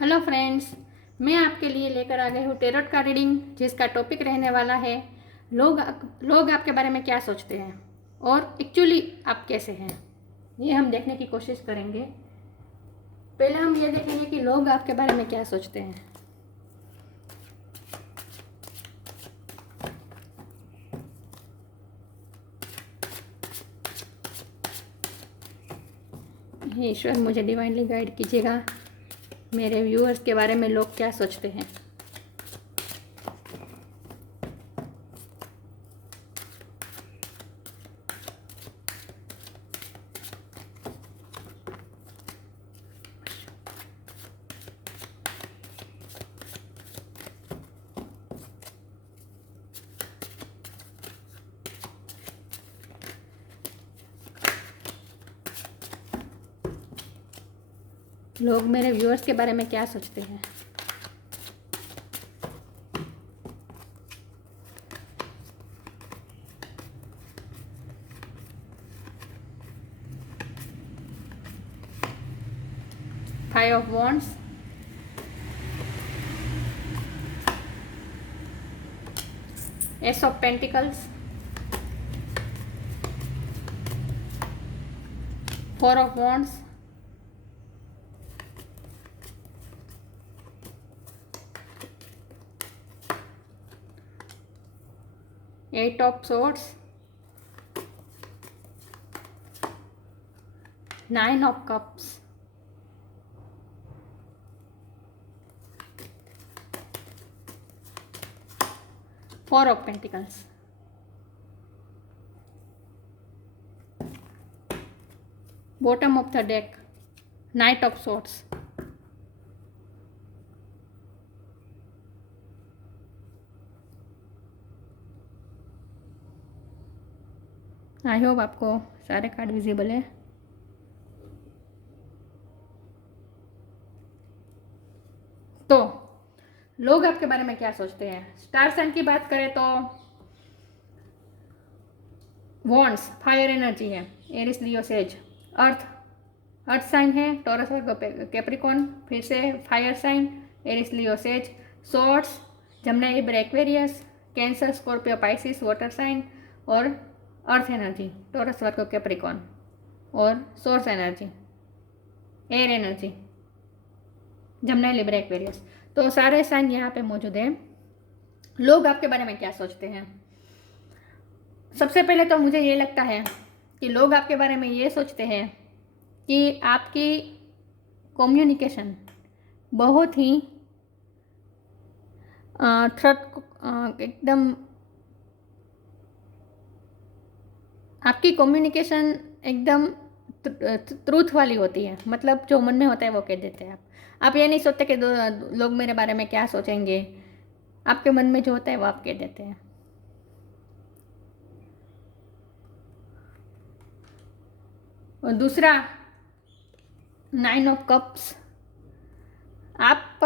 Hello friends, मैं आपके लिए लेकर आ गई हूँ टेरोट का रीडिंग, जिसका टॉपिक रहने वाला है लोग आपके बारे में क्या सोचते हैं और एक्चुअली आप कैसे हैं। ये हम देखने की कोशिश करेंगे। पहले हम ये देखेंगे कि लोग आपके बारे में क्या सोचते हैं। हे ईश्वर, मुझे डिवाइनली गाइड कीजिएगा, मेरे व्यूअर्स के बारे में लोग क्या सोचते हैं। लोग मेरे व्यूअर्स के बारे में क्या सोचते हैं। Five of wands, ace of pentacles, four of wands, eight of swords, nine of cups, four of pentacles, bottom of the deck, knight of swords। I hope आपको सारे कार्ड विजिबल है। तो लोग आपके बारे में क्या सोचते हैं। स्टार साइन की बात करें तो वॉन्ड्स फायर एनर्जी है, Aries Leo Sage. Earth sign है, टॉरस वर्गो कैप्रिकॉन, फिर से fire sign, Aries Leo Sage. Swords Gemini Libra Aquarius, Cancer Scorpio Pisces water sign. और earth energy Taurus Virgo Capricorn. और source energy air energy Gemini Libra Aquarius. तो सारे sign यहाँ पे मौजूद है। लोग आपके बारे में क्या सोचते हैं। सबसे पहले तो मुझे ये लगता है कि लोग आपके बारे में ये सोचते हैं कि आपकी कम्युनिकेशन बहुत ही एकदम आपकी कम्युनिकेशन एकदम ट्रूथ वाली होती है। मतलब जो मन में होता है वो कह देते हैं आप ये नहीं सोचते कि लोग मेरे बारे में क्या सोचेंगे। आपके मन में जो होता है वो आप कह देते हैं। और दूसरा नाइन ऑफ कप्स, आप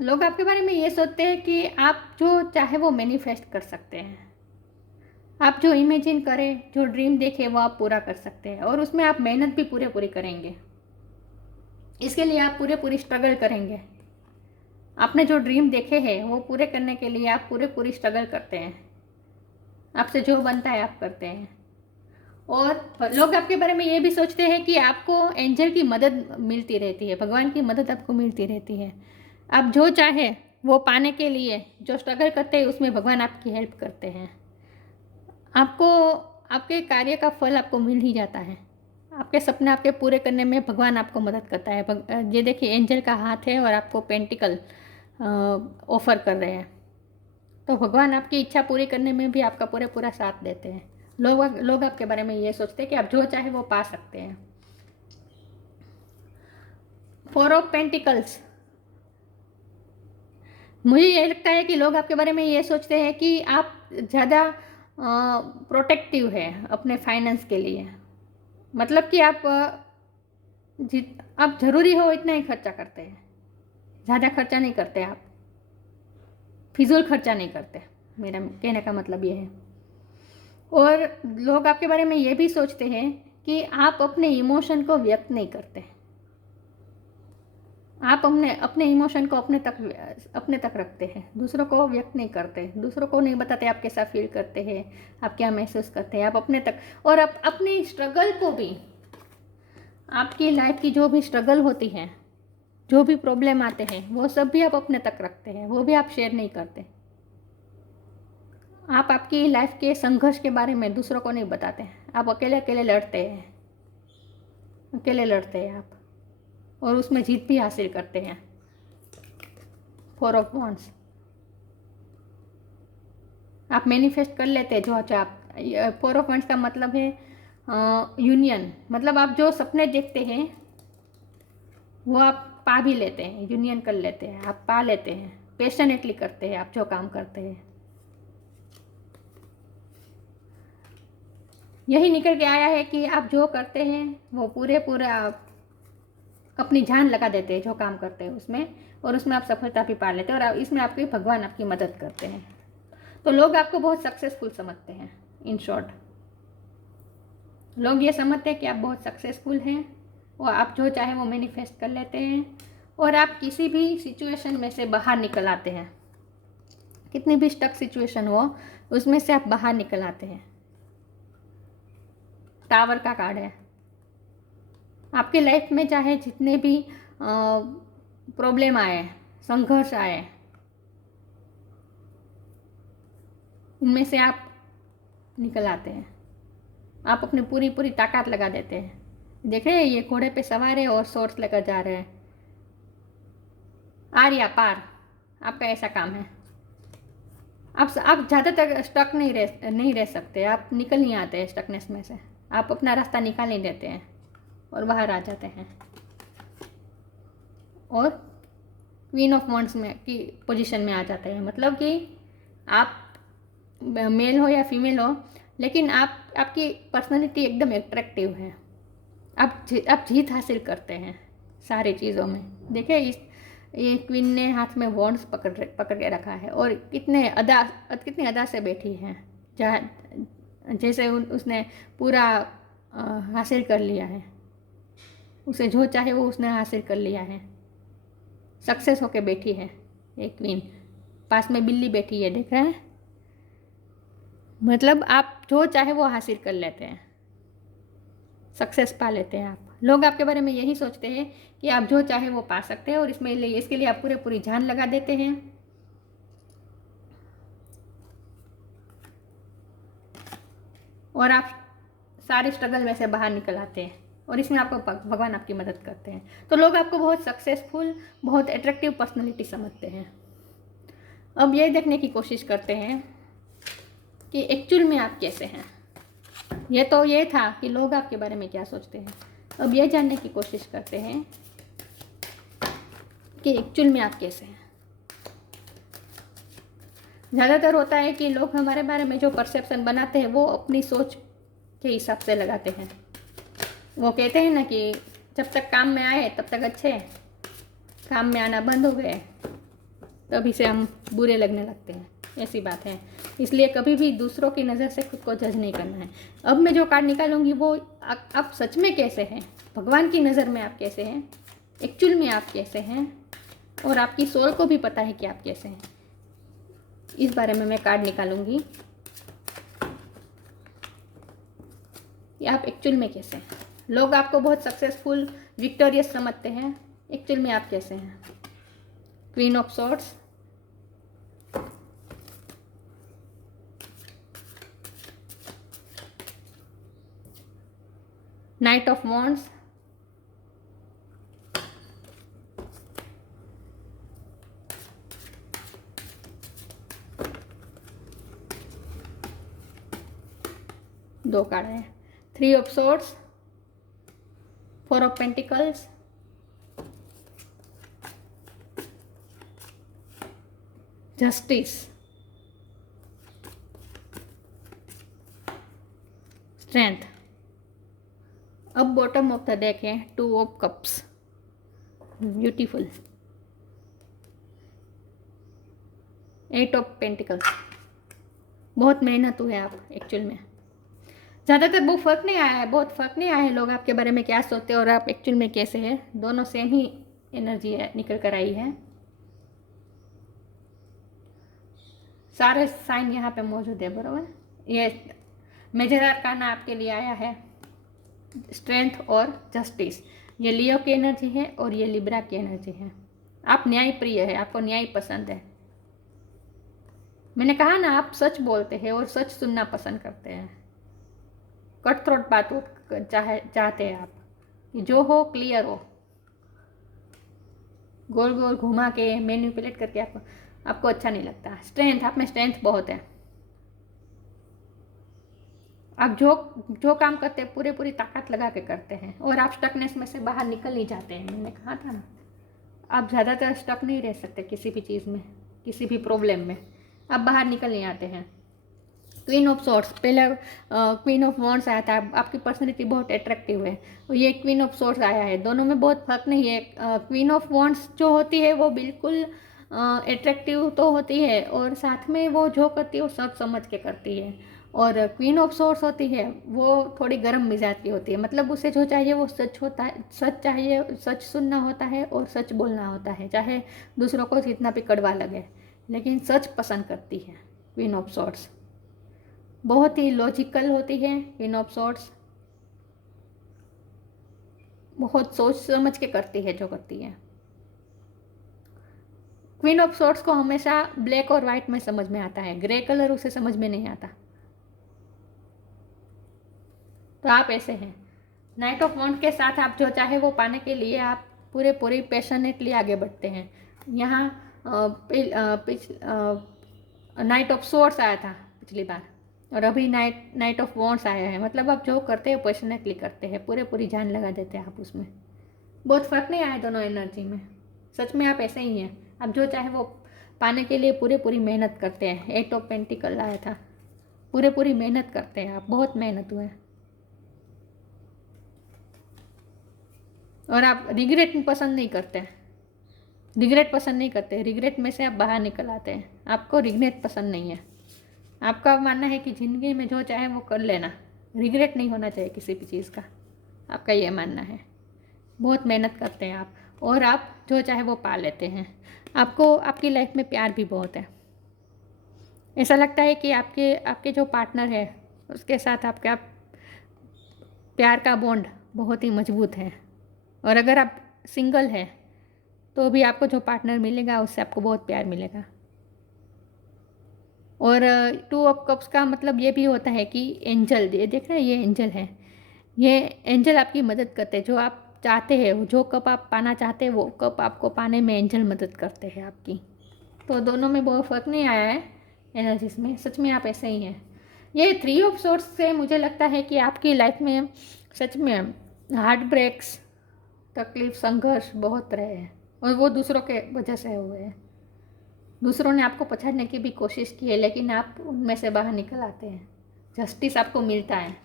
लोग आपके बारे में ये सोचते हैं कि आप जो चाहे वो मैनिफेस्ट कर सकते हैं। आप जो इमेजिन करें, जो ड्रीम देखें, वो आप पूरा कर सकते हैं। और उसमें आप मेहनत भी पूरी करेंगे। इसके लिए आप पूरी स्ट्रगल करेंगे। आपने जो ड्रीम देखे हैं वो पूरे करने के लिए आप पूरी स्ट्रगल करते हैं। आपसे जो बनता है आप करते हैं। और लोग आपके बारे में ये भी सोचते हैं कि आपको एंजल की मदद मिलती रहती है, भगवान की मदद आपको मिलती रहती है। आप जो चाहे वो पाने के लिए जो स्ट्रगल करते हैं उसमें भगवान आपकी हेल्प करते हैं। आपको आपके कार्य का फल आपको मिल ही जाता है। आपके सपने आपके पूरे करने में भगवान आपको मदद करता है। ये देखिए, एंजल का हाथ है और आपको पेंटिकल ऑफर कर रहे हैं। तो भगवान आपकी इच्छा पूरी करने में भी आपका पूरा साथ देते हैं। लोग आपके बारे में ये सोचते हैं कि आप जो चाहे वो पा सकते हैं। फोर ऑफ पेंटिकल्स, मुझे ये लगता है कि लोग आपके बारे में ये सोचते हैं कि आप ज़्यादा प्रोटेक्टिव है अपने फाइनेंस के लिए। मतलब कि आप ज़रूरी हो इतना ही खर्चा करते हैं, ज़्यादा खर्चा नहीं करते। आप फिजूल खर्चा नहीं करते, मेरा कहने का मतलब ये है। और लोग आपके बारे में ये भी सोचते हैं कि आप अपने इमोशन को व्यक्त नहीं करते। आप अपने अपने इमोशन को अपने तक रखते हैं, दूसरों को व्यक्त नहीं करते, दूसरों को नहीं बताते आप कैसा फील करते हैं, आप क्या महसूस करते हैं, आप अपने तक। और आप अपनी स्ट्रगल को भी, आपकी लाइफ की जो भी स्ट्रगल होती है, जो भी प्रॉब्लम आते हैं, वो सब भी आप अपने तक रखते हैं, वो भी आप शेयर नहीं करते। आप आपकी लाइफ के संघर्ष के बारे में दूसरों को नहीं बताते हैं, आप अकेले अकेले लड़ते हैं, अकेले लड़ते हैं आप, और उसमें जीत भी हासिल करते हैं। 4 ऑफ वॉन्ड्स, आप मैनिफेस्ट कर लेते हैं जो अच्छा आप। 4 ऑफ वॉन्ड्स का मतलब है यूनियन, मतलब आप जो सपने देखते हैं वो आप पा भी लेते हैं, यूनियन कर लेते हैं, आप पा लेते हैं, पैशनेटली करते हैं आप जो काम करते हैं। यही निकल के आया है कि आप जो करते हैं वो पूरा आप अपनी जान लगा देते हैं जो काम करते हैं उसमें, और उसमें आप सफलता भी पा लेते हैं, और इसमें आपके भगवान आपकी मदद करते हैं। तो लोग आपको बहुत सक्सेसफुल समझते हैं। इन शॉर्ट, लोग ये समझते हैं कि आप बहुत सक्सेसफुल हैं, और आप जो चाहे वो मैनिफेस्ट कर लेते हैं, और आप किसी भी सिचुएशन में से बाहर निकल आते हैं। कितनी भी स्टक सिचुएशन हो उसमें से आप बाहर निकल आते हैं। टावर का कार्ड है। आपके लाइफ में चाहे जितने भी प्रॉब्लम आए, संघर्ष आए, इनमें से आप निकल आते हैं, आप अपनी पूरी ताकत लगा देते हैं। देख रहे हैं ये घोड़े पे सवार है और सोर्स लेकर जा रहे हैं। आर्या पार, आपका ऐसा काम है। आप ज़्यादातर स्टक नहीं रह सकते, आप निकल नहीं आते हैं स्टकनेस में से, आप अपना रास्ता निकाल नहीं देते हैं और बाहर आ जाते हैं। और क्वीन ऑफ वॉन्ड्स में की पोजीशन में आ जाते हैं, मतलब कि आप मेल हो या फीमेल हो, लेकिन आपकी पर्सनालिटी एकदम एट्रैक्टिव है। आप जीत हासिल करते हैं सारी चीज़ों में। देखिए ये क्वीन ने हाथ में वॉन्ड्स पकड़ के रखा है, और कितनी अदा से बैठी है, जैसे उसने पूरा हासिल कर लिया है, उसे जो चाहे वो उसने हासिल कर लिया है, सक्सेस होके बैठी है एक क्वीन। पास में बिल्ली बैठी है, देख रहे हैं, मतलब आप जो चाहे वो हासिल कर लेते हैं, सक्सेस पा लेते हैं आप। लोग आपके बारे में यही सोचते हैं कि आप जो चाहे वो पा सकते हैं, और इसके लिए आप पूरी जान लगा देते हैं। और आप सारे स्ट्रगल में से बाहर निकल आते हैं, और इसमें आपको भगवान आपकी मदद करते हैं। तो लोग आपको बहुत सक्सेसफुल, बहुत अट्रैक्टिव पर्सनैलिटी समझते हैं। अब ये देखने की कोशिश करते हैं कि एक्चुअल में आप कैसे हैं। ये था कि लोग आपके बारे में क्या सोचते हैं। अब ये जानने की कोशिश करते हैं कि एक्चुअल में आप कैसे हैं। ज़्यादातर होता है कि लोग हमारे बारे में जो परसेप्शन बनाते हैं वो अपनी सोच के हिसाब से लगाते हैं। वो कहते हैं ना कि जब तक काम में आए तब तक अच्छे, काम में आना बंद हो गए तभी से हम बुरे लगने लगते हैं। ऐसी बात है, इसलिए कभी भी दूसरों की नज़र से खुद को जज नहीं करना है। अब मैं जो कार्ड निकालूंगी वो आप सच में कैसे हैं, भगवान की नज़र में आप कैसे हैं, एक्चुअल में आप कैसे हैं, और आपकी सोल को भी पता है कि आप कैसे हैं। इस बारे में मैं कार्ड निकालूंगी कि आप एक्चुअल में कैसे हैं। लोग आपको बहुत सक्सेसफुल, विक्टोरियस समझते हैं, एक्चुअल में आप कैसे हैं। Queen of swords, night of wands, दो कार्ड है। 3 of swords, 4 of pentacles, justice, strength. अब बॉटम ऑफ द डेक है 2 of cups, beautiful. 8 of pentacles, बहुत मेहनत हुई है आप एक्चुअल में। ज़्यादातर बहुत फ़र्क नहीं आया है लोग आपके बारे में क्या सोचते हैं और आप एक्चुअल में कैसे हैं, दोनों सेम ही एनर्जी निकल कर आई है। सारे साइन यहाँ पे मौजूद है, बरोबर। ये मेजर अरकाना आपके लिए आया है स्ट्रेंथ और जस्टिस। ये लियो की एनर्जी है और ये लिब्रा की एनर्जी है। आप न्याय प्रिय है, आपको न्याय पसंद है। मैंने कहा ना, आप सच बोलते हैं और सच सुनना पसंद करते हैं। कट थ्रोट बात चाहते हैं आप कि जो हो क्लियर हो। गोल गोल घुमा के मैनिपुलेट करके आपको अच्छा नहीं लगता। स्ट्रेंथ, आप में स्ट्रेंथ बहुत है। आप जो काम करते हैं पूरी ताकत लगा के करते हैं और आप स्टकनेस में से बाहर निकल नहीं जाते हैं। मैंने कहा था ना, आप ज़्यादातर स्टक नहीं रह सकते किसी भी चीज़ में, किसी भी प्रॉब्लम में। आप बाहर निकल नहीं आते हैं। क्वीन ऑफ सॉर्ट्स, पहले क्वीन ऑफ वॉन्ड्स आया था। आपकी पर्सनैलिटी बहुत अट्रैक्टिव है और ये क्वीन ऑफ सॉर्ट्स आया है। दोनों में बहुत फर्क नहीं है। क्वीन ऑफ वॉन्ड्स जो होती है वो बिल्कुल अट्रैक्टिव तो होती है और साथ में वो जो करती है वो सोच समझ के करती है। और क्वीन ऑफ सॉर्ट्स होती है वो थोड़ी गर्म मिजाज की होती है। मतलब उसे जो चाहिए वो सच होता है, सच चाहिए, सच सुनना होता है और सच बोलना होता है, चाहे दूसरों को जितना भी कड़वा लगे, लेकिन सच पसंद करती है क्वीन ऑफ सॉर्ट्स। बहुत ही लॉजिकल होती है क्वीन ऑफ सॉर्ट्स। बहुत सोच समझ के करती है जो करती है। क्वीन ऑफ सॉर्ट्स को हमेशा ब्लैक और वाइट में समझ में आता है, ग्रे कलर उसे समझ में नहीं आता। तो आप ऐसे हैं। नाइट ऑफ वॉन्ड के साथ आप जो चाहे वो पाने के लिए आप पूरे पैशनेटली आगे बढ़ते हैं। यहाँ नाइट ऑफ सोर्स आया था पिछली बार और अभी नाइट ऑफ वॉन्ड्स आया है। मतलब आप जो करते हैं पैशनेटली करते हैं, पूरी जान लगा देते हैं आप उसमें। बहुत फर्क नहीं आया दोनों एनर्जी में। सच में आप ऐसे ही हैं। आप जो चाहे वो पाने के लिए पूरी मेहनत करते हैं। 8 ऑफ पेंटिकल आया था। पूरी मेहनत करते हैं आप, बहुत मेहनत हुए। और आप रिग्रेट पसंद नहीं करते। रिग्रेट में से आप बाहर निकल आते हैं। आपको रिग्रेट पसंद नहीं है। आपका मानना है कि ज़िंदगी में जो चाहे वो कर लेना, रिग्रेट नहीं होना चाहिए किसी भी चीज़ का। आपका ये मानना है। बहुत मेहनत करते हैं आप और आप जो चाहे वो पा लेते हैं। आपको आपकी लाइफ में प्यार भी बहुत है। ऐसा लगता है कि आपके जो पार्टनर है उसके साथ आपका प्यार का बॉन्ड बहुत ही मजबूत है। और अगर आप सिंगल हैं तो भी आपको जो पार्टनर मिलेगा उससे आपको बहुत प्यार मिलेगा। और 2 ऑफ कप्स का मतलब ये भी होता है कि एंजल, ये देख रहे हैं, ये एंजल है। ये एंजल आपकी मदद करते हैं। जो आप चाहते हैं, जो कप आप पाना चाहते हैं, वो कप आपको पाने में एंजल मदद करते हैं आपकी। तो दोनों में बहुत फ़र्क नहीं आया है एनर्जीज में। सच में आप ऐसे ही हैं। ये 3 ऑफ सोर्स से मुझे लगता है कि आपकी लाइफ में सच में हार्ट ब्रेक्स, तकलीफ, संघर्ष बहुत रहे हैं और वो दूसरों के वजह से हुए हैं। दूसरों ने आपको पछाड़ने की भी कोशिश की है, लेकिन आप उनमें से बाहर निकल आते हैं। जस्टिस आपको मिलता है।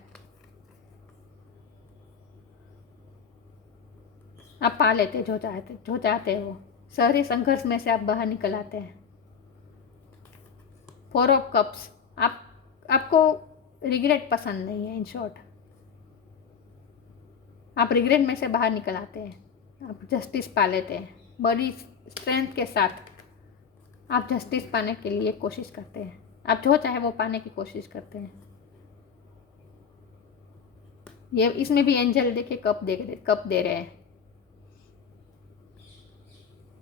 आप पा लेते जो चाहते हो। सारे संघर्ष में से आप बाहर निकल आते हैं। 4 ऑफ कप्स, आपको रिग्रेट पसंद नहीं है। इन शॉर्ट, आप रिग्रेट में से बाहर निकल आते हैं। आप जस्टिस पा लेते हैं। बड़ी स्ट्रेंथ के साथ आप जस्टिस पाने के लिए कोशिश करते हैं। आप जो चाहे वो पाने की कोशिश करते हैं। ये इसमें भी एंजल देखिए कप दे रहे हैं,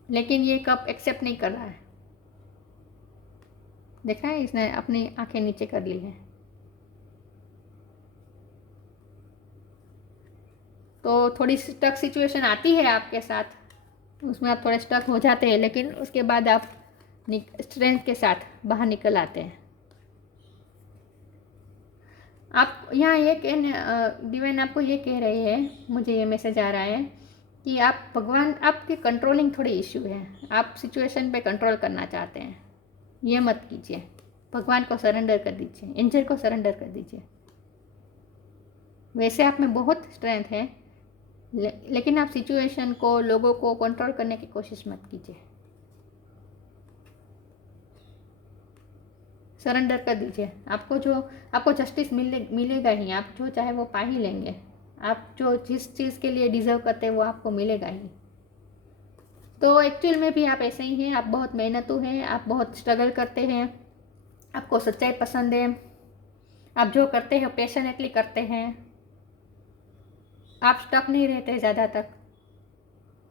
लेकिन ये कप एक्सेप्ट नहीं कर रहा है। देखा है, इसने अपनी आंखें नीचे कर ली हैं। तो थोड़ी स्टक सिचुएशन आती है आपके साथ, उसमें आप थोड़े स्टक हो जाते हैं, लेकिन उसके बाद आप स्ट्रेंथ के साथ बाहर निकल आते हैं। आप यहाँ ये डिवाइन आपको ये कह रहे हैं, मुझे ये मैसेज आ रहा है कि आप भगवान, आपकी कंट्रोलिंग थोड़ी इश्यू है। आप सिचुएशन पे कंट्रोल करना चाहते हैं। ये मत कीजिए। भगवान को सरेंडर कर दीजिए, एंजल को सरेंडर कर दीजिए। वैसे आप में बहुत स्ट्रेंथ है, लेकिन आप सिचुएशन को, लोगों को कंट्रोल करने की कोशिश मत कीजिए। सरेंडर कर दीजिए। आपको जस्टिस मिलेगा ही। आप जो चाहे वो पा ही लेंगे। आप जो जिस चीज़ के लिए डिज़र्व करते हैं वो आपको मिलेगा ही। तो एक्चुअल में भी आप ऐसे ही हैं, आप बहुत मेहनतू हैं, आप बहुत स्ट्रगल करते हैं, आपको सच्चाई पसंद है, आप जो करते हैं पैशनेटली करते हैं, आप स्टक नहीं रहते ज़्यादा तक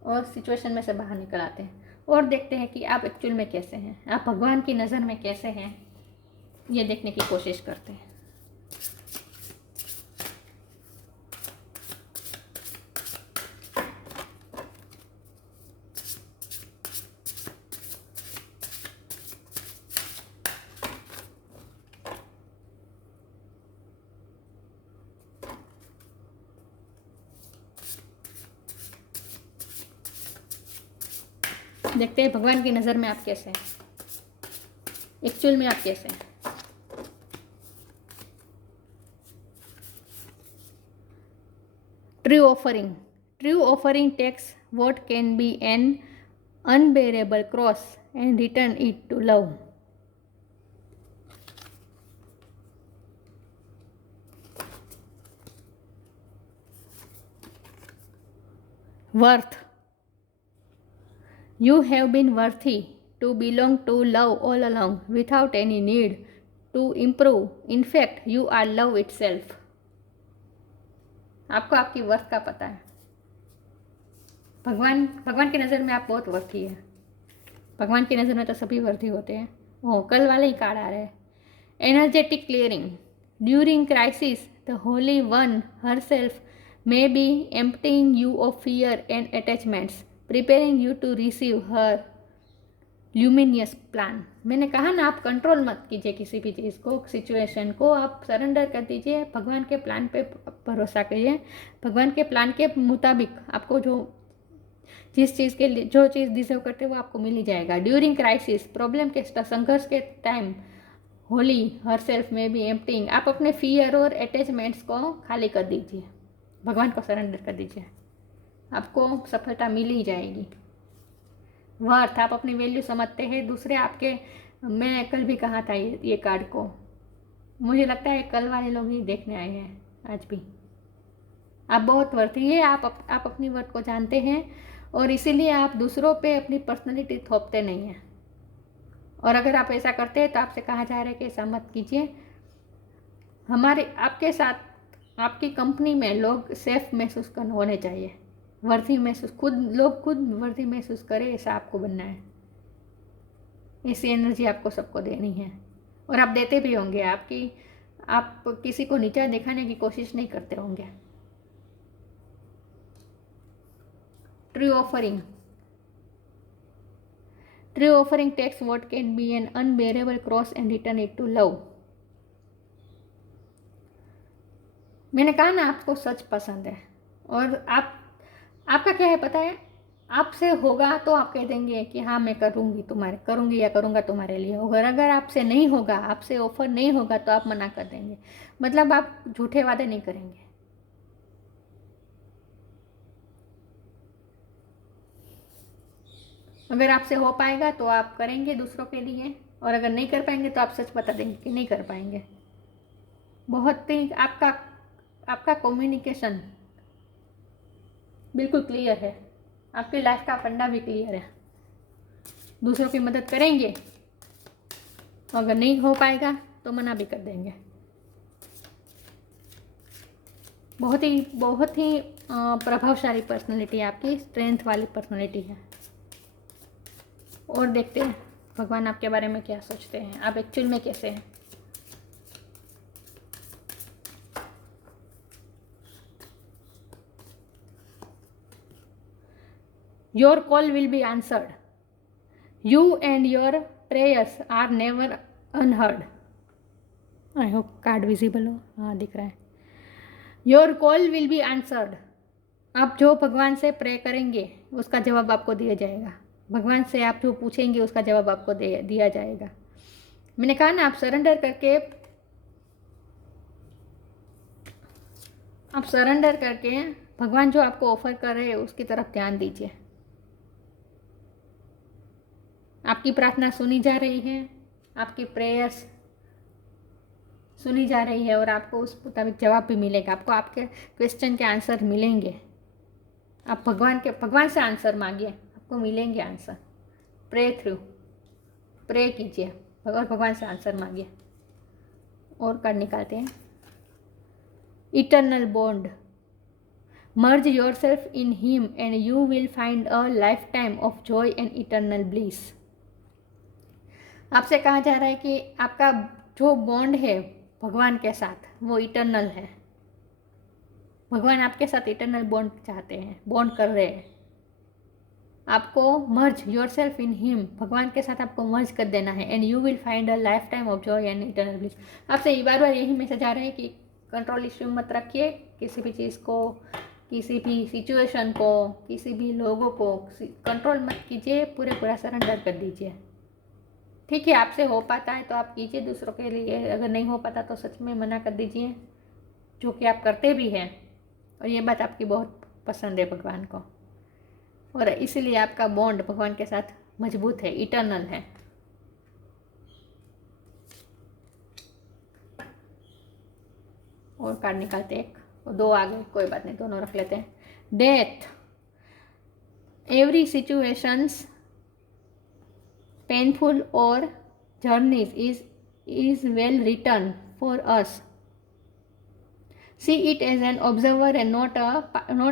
और सिचुएशन में से बाहर निकल आते हैं और देखते हैं कि आप एक्चुअल में कैसे हैं, आप भगवान की नज़र में कैसे हैं, ये देखने की कोशिश करते हैं। देखते हैं भगवान की नज़र में आप कैसे हैं, एक्चुअल में आप कैसे हैं। True offering takes what can be an unbearable cross and return it to love. Worth. You have been worthy to belong to love all along without any need to improve. In fact, you are love itself. आपको आपकी worth का पता है। भगवान की नज़र में आप बहुत वर्थी है। भगवान की नज़र में तो सभी वर्थी होते हैं। ओह, कल वाले ही कार्ड आ रहे हैं। Energetic clearing during crisis the holy one herself may be emptying you of fear and attachments preparing you to receive her luminous plan. मैंने कहा ना, आप कंट्रोल मत कीजिए किसी भी चीज़ को, सिचुएशन को आप सरेंडर कर दीजिए, भगवान के प्लान पे भरोसा करिए। भगवान के प्लान के मुताबिक आपको जिस चीज़ के लिए जो चीज़ डिजर्व करते हैं वो आपको मिल ही जाएगा। ड्यूरिंग क्राइसिस प्रॉब्लम के संघर्ष के टाइम होली हर सेल्फ में भी एम्प्टिंग, आप अपने फियर और अटैचमेंट्स को खाली कर दीजिए, भगवान को सरेंडर कर दीजिए, आपको सफलता मिल ही जाएगी। वर्थ, आप अपनी वैल्यू समझते हैं, दूसरे आपके, मैं कल भी कहा था ये कार्ड को, मुझे लगता है कल वाले लोग ही देखने आए हैं आज भी। आप बहुत वर्थी है, आप अपनी वर्थ को जानते हैं और इसीलिए आप दूसरों पे अपनी पर्सनैलिटी थोपते नहीं हैं। और अगर आप ऐसा करते हैं तो आपसे कहा जा रहा है कि ऐसा मत कीजिए। आपके साथ आपकी कंपनी में लोग सेफ महसूस होने चाहिए, वर्दी महसूस, लोग खुद वर्दी महसूस करें, ऐसा आपको बनना है। ऐसी एनर्जी आपको सबको देनी है और आप देते भी होंगे। आप किसी को नीचा दिखाने की कोशिश नहीं करते होंगे। True offering takes what can be an unbearable cross and return it to love. मैंने कहा ना, आपको सच पसंद है और आपका क्या है पता है, आपसे होगा तो आप कह देंगे कि हाँ मैं करूँगी या करूँगा तुम्हारे लिए। और अगर आपसे नहीं होगा, आपसे ऑफर नहीं होगा तो आप मना कर देंगे, मतलब आप झूठे वादे नहीं करेंगे। अगर आपसे हो पाएगा तो आप करेंगे दूसरों के लिए, और अगर नहीं कर पाएंगे तो आप सच बता देंगे कि नहीं कर पाएंगे। बहुत ही आपका कम्युनिकेशन बिल्कुल क्लियर है, आपकी लाइफ का फंडा भी क्लियर है। दूसरों की मदद करेंगे, अगर नहीं हो पाएगा तो मना भी कर देंगे। बहुत ही प्रभावशाली पर्सनालिटी है आपकी, स्ट्रेंथ वाली पर्सनालिटी है। और देखते हैं भगवान आपके बारे में क्या सोचते हैं, आप एक्चुअल में कैसे हैं। Your call will be answered, you and your prayers are never unheard. I hope card visible हो, हाँ दिख रहा है। Your call will be answered, आप जो भगवान से प्रे करेंगे उसका जवाब आपको दिया जाएगा। भगवान से आप जो पूछेंगे उसका जवाब आपको दिया जाएगा। मैंने कहा ना, आप सरेंडर करके भगवान जो आपको ऑफर कर रहे हैं उसकी तरफ ध्यान दीजिए। आपकी प्रार्थना सुनी जा रही है, आपकी प्रेयर्स सुनी जा रही है और आपको उस मुताबिक जवाब भी मिलेगा। आपको आपके क्वेश्चन के आंसर मिलेंगे। आप भगवान से आंसर मांगिए, आपको मिलेंगे आंसर। प्रे कीजिए और भगवान से आंसर मांगिए। और कार्ड निकालते हैं। Eternal bond, merge yourself in him and you will find a life time of Joy and eternal bliss. आपसे कहा जा रहा है कि आपका जो बॉन्ड है भगवान के साथ वो इटर्नल है। भगवान आपके साथ इटर्नल बॉन्ड चाहते हैं, बॉन्ड कर रहे हैं। आपको मर्ज योरसेल्फ इन हिम, भगवान के साथ आपको मर्ज कर देना है। And you will find a life time of Joy and eternal bliss. आपसे बार बार यही मैसेज आ रहा है कि कंट्रोल इश्यू मत रखिए, किसी भी चीज़ को, किसी भी सिचुएशन को, किसी भी लोगों को कंट्रोल मत कीजिए, पूरा सरेंडर कर दीजिए। ठीक है, आपसे हो पाता है तो आप कीजिए दूसरों के लिए, अगर नहीं हो पाता तो सच में मना कर दीजिए, जो कि आप करते भी हैं। और ये बात आपकी बहुत पसंद है भगवान को, और इसीलिए आपका बॉन्ड भगवान के साथ मजबूत है, इटर्नल है। और कार्ड निकालते हैं, एक दो आ गए, कोई बात नहीं, दोनों रख लेते हैं। Death, every situations painful or journeys is well written for us. See it as an observer and not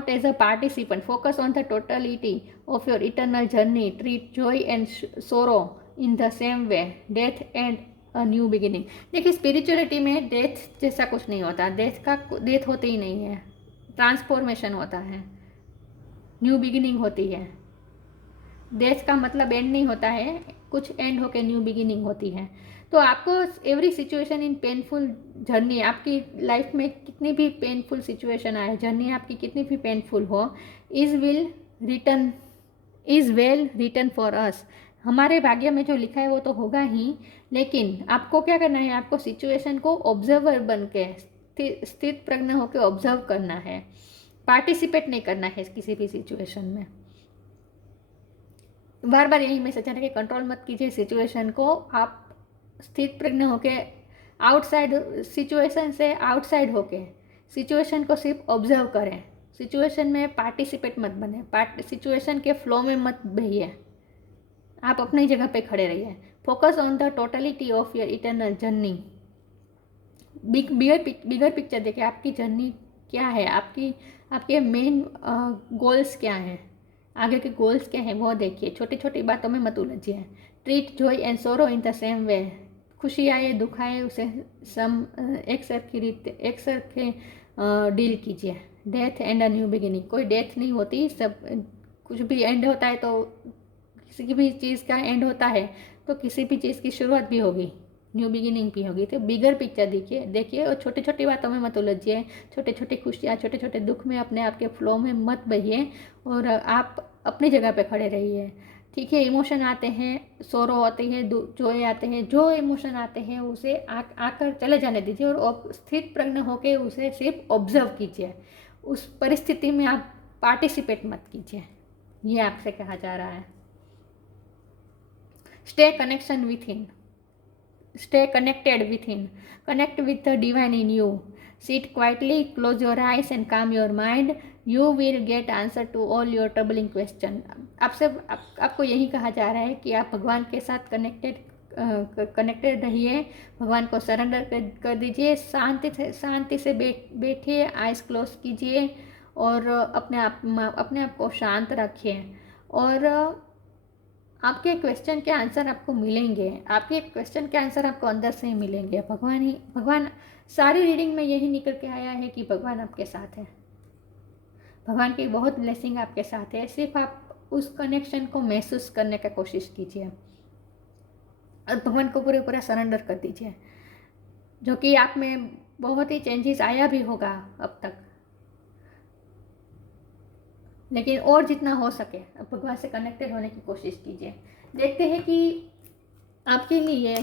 as a participant. Focus on the totality of your eternal journey. Treat joy and sorrow in the same way. Death and a new beginning. देखिए, spirituality में death जैसा कुछ नहीं होता। Death होती ही नहीं है, transformation होता है, न्यू बिगिनिंग होती है। डेथ का मतलब एंड नहीं होता है, कुछ एंड होके न्यू बिगिनिंग होती है। तो आपको every situation in painful journey, आपकी लाइफ में कितनी भी पेनफुल सिचुएशन आए, जर्नी आपकी कितनी भी पेनफुल हो, is well written for us. हमारे भाग्य में जो लिखा है वो तो होगा ही, लेकिन आपको क्या करना है, आपको सिचुएशन को ऑब्जर्वर बन के स्थित प्रज्ञ होकर ऑब्जर्व करना है, पार्टिसिपेट नहीं करना है किसी भी सिचुएशन में। बार बार यही मैसेज आ रहा है कि कंट्रोल मत कीजिए सिचुएशन को, आप स्थित प्रज्ञ होके आउटसाइड सिचुएशन से आउटसाइड होके सिचुएशन को सिर्फ ऑब्जर्व करें। सिचुएशन में पार्टिसिपेट मत बने, सिचुएशन के फ्लो में मत बहिए, आप अपनी जगह पे खड़े रहिए। Focus on the totality of your eternal journey. Bigger picture देखिए, आपकी जर्नी क्या है, आपके मेन गोल्स क्या हैं, आगे के गोल्स क्या हैं वो देखिए। छोटी छोटी बातों में मत उलझिए। ट्रीट जॉय एंड सोरो इन द सेम वे। खुशी आए दुख आए उसे एक सर के डील कीजिए। Death and a new beginning, कोई डेथ नहीं होती, सब कुछ भी एंड होता है तो किसी भी चीज़ का एंड होता है तो किसी भी चीज़ की शुरुआत भी होगी, न्यू बिगिनिंग भी होगी। तो बिगर पिक्चर देखिए और छोटी छोटी बातों में मत उलझिए। छोटे छोटे खुशियाँ, छोटे छोटे दुख में अपने आप के फ्लो में मत बहिए और आप अपनी जगह पे खड़े रहिए। ठीक है, इमोशन आते हैं, सोरो आते हैं, जॉय आते हैं, जो इमोशन आते हैं उसे आकर चले जाने दीजिए और स्थित प्रज्ञ होकर उसे सिर्फ ऑब्जर्व कीजिए। उस परिस्थिति में आप पार्टिसिपेट मत कीजिए, ये आपसे कहा जा रहा है। Stay connection with in, stay connected within, connect with the divine in you. Sit quietly, close your eyes and calm your mind. You will get answer to all your troubling question. आपको यही कहा जा रहा है कि आप भगवान के साथ कनेक्टेड रहिए, भगवान को सरेंडर कर दीजिए, शांति से बैठिए, आइज क्लोज कीजिए और अपने आप को शांत रखिए और आपके क्वेश्चन के आंसर आपको मिलेंगे। आपके क्वेश्चन के आंसर आपको अंदर से ही मिलेंगे। भगवान सारी रीडिंग में यही निकल के आया है कि भगवान आपके साथ है, भगवान की बहुत ब्लेसिंग आपके साथ है। सिर्फ आप उस कनेक्शन को महसूस करने का कोशिश कीजिए और भगवान को पूरा सरेंडर कर दीजिए, जो कि आप में बहुत ही चेंजेस आया भी होगा अब तक, लेकिन और जितना हो सके भगवान से कनेक्टेड होने की कोशिश कीजिए। देखते हैं कि आपके लिए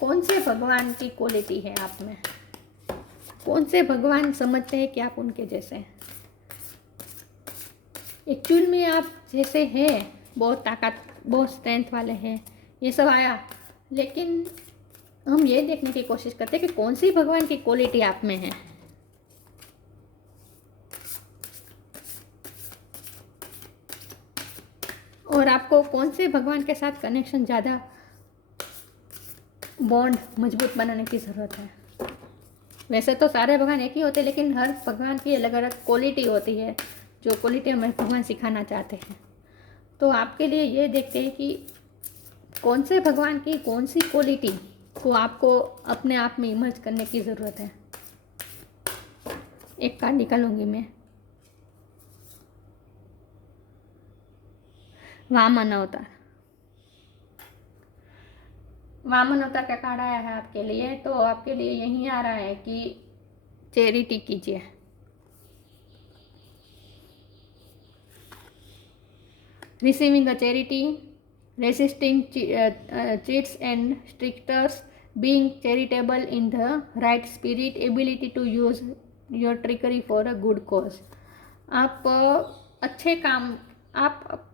कौन से भगवान की क्वालिटी है आप में, कौन से भगवान समझते हैं कि आप उनके जैसे हैं। एक्चुअल में आप जैसे हैं, बहुत ताकत, बहुत स्ट्रेंथ वाले हैं, ये सब आया, लेकिन हम ये देखने की कोशिश करते हैं कि कौन सी भगवान की क्वालिटी आप में है। और आपको कौन से भगवान के साथ कनेक्शन ज़्यादा बॉन्ड मजबूत बनाने की ज़रूरत है। वैसे तो सारे भगवान एक ही होते हैं, लेकिन हर भगवान की अलग अलग क्वालिटी होती है, जो क्वालिटी हमें भगवान सिखाना चाहते हैं। तो आपके लिए ये देखते हैं कि कौन से भगवान की कौन सी क्वालिटी को आपको अपने आप में इमर्ज करने की ज़रूरत है। एक कार्ड निकालूंगी मैं। वामन अवतार। वामन अवतार का कार्ड आया है आपके लिए। तो आपके लिए यही आ रहा है कि चैरिटी कीजिए। Receiving a charity, resisting cheats and stricters, being charitable in the right spirit, ability to use your trickery for a good cause। आप अच्छे काम, आप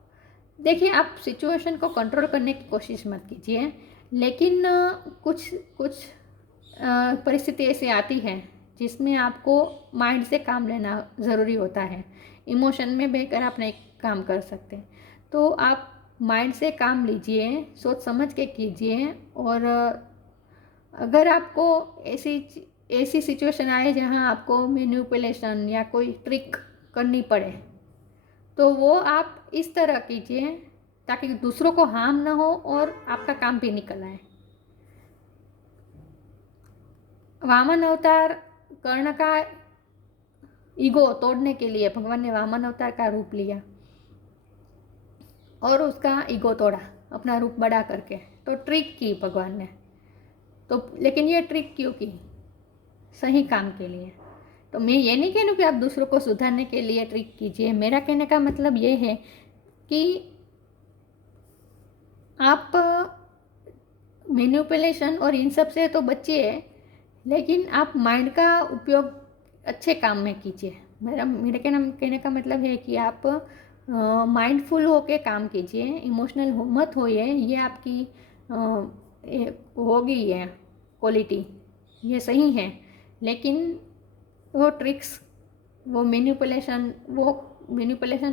देखिए, आप सिचुएशन को कंट्रोल करने की कोशिश मत कीजिए, लेकिन कुछ कुछ परिस्थिति ऐसी आती है जिसमें आपको माइंड से काम लेना ज़रूरी होता है। इमोशन में बहकर आप नहीं काम कर सकते, तो आप माइंड से काम लीजिए, सोच समझ के कीजिए। और अगर आपको ऐसी सिचुएशन आए जहां आपको मैनिपुलेशन या कोई ट्रिक करनी पड़े, तो वो आप इस तरह कीजिए ताकि दूसरों को हार्म ना हो और आपका काम भी निकल आए। वामन अवतार कर्ण का ईगो तोड़ने के लिए भगवान ने वामन अवतार का रूप लिया और उसका ईगो तोड़ा, अपना रूप बड़ा करके। तो ट्रिक की भगवान ने, तो लेकिन ये ट्रिक क्यों की? सही काम के लिए। तो मैं ये नहीं कह रही कि आप दूसरों को सुधारने के लिए ट्रिक कीजिए। मेरा कहने का मतलब ये है कि आप मैनिपुलेशन और इन सब से तो बचिए, लेकिन आप माइंड का उपयोग अच्छे काम में कीजिए। मेरे कहने का मतलब है कि आप माइंडफुल होके काम कीजिए, इमोशनल मत होइए। ये आपकी होगी ये क्वालिटी, ये सही है। लेकिन वो ट्रिक्स, वो मैनिपुलेशन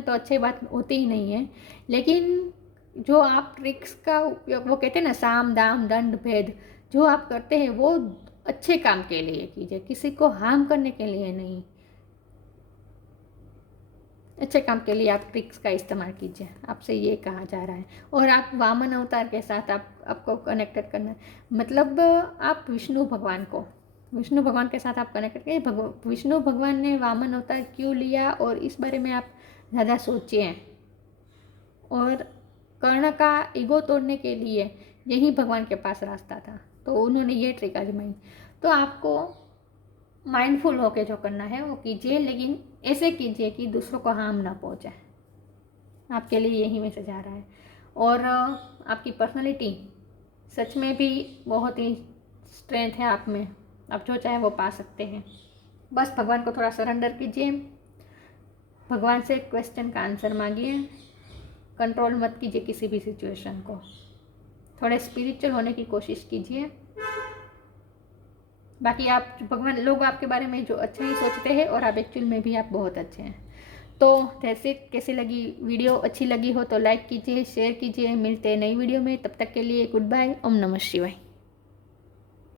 तो अच्छी बात होती ही नहीं है। लेकिन जो आप ट्रिक्स का उपयोग, वो कहते हैं ना साम दाम दंड भेद, जो आप करते हैं वो अच्छे काम के लिए कीजिए, किसी को हार्म करने के लिए नहीं। अच्छे काम के लिए आप ट्रिक्स का इस्तेमाल कीजिए, आपसे ये कहा जा रहा है। और आप वामन अवतार के साथ आपको कनेक्टेड करना है, मतलब आप विष्णु भगवान के साथ आप कनेक्टेड करिए। विष्णु भगवान ने वामन अवतार क्यों लिया, और इस बारे में आप ज़्यादा सोचिए। और कर्ण का ईगो तोड़ने के लिए यही भगवान के पास रास्ता था, तो उन्होंने ये ट्रिक आजमाई। तो आपको माइंडफुल होके जो करना है वो कीजिए, लेकिन ऐसे कीजिए कि दूसरों को हार्म ना पहुंचे। आपके लिए यही मैसेज आ रहा है। और आपकी पर्सनालिटी सच में भी बहुत ही स्ट्रेंथ है आप में, आप जो चाहे वो पा सकते हैं। बस भगवान को थोड़ा सरेंडर कीजिए, भगवान से क्वेश्चन का आंसर मांगिए, कंट्रोल मत कीजिए किसी भी सिचुएशन को, थोड़े स्पिरिचुअल होने की कोशिश कीजिए। बाकी आप भगवान, लोग आपके बारे में जो अच्छा ही सोचते हैं, और आप एक्चुअल में भी आप बहुत अच्छे हैं। तो जैसे कैसी लगी वीडियो, अच्छी लगी हो तो लाइक कीजिए, शेयर कीजिए। मिलते हैं नई वीडियो में, तब तक के लिए गुड बाय। ओम नमः शिवाय।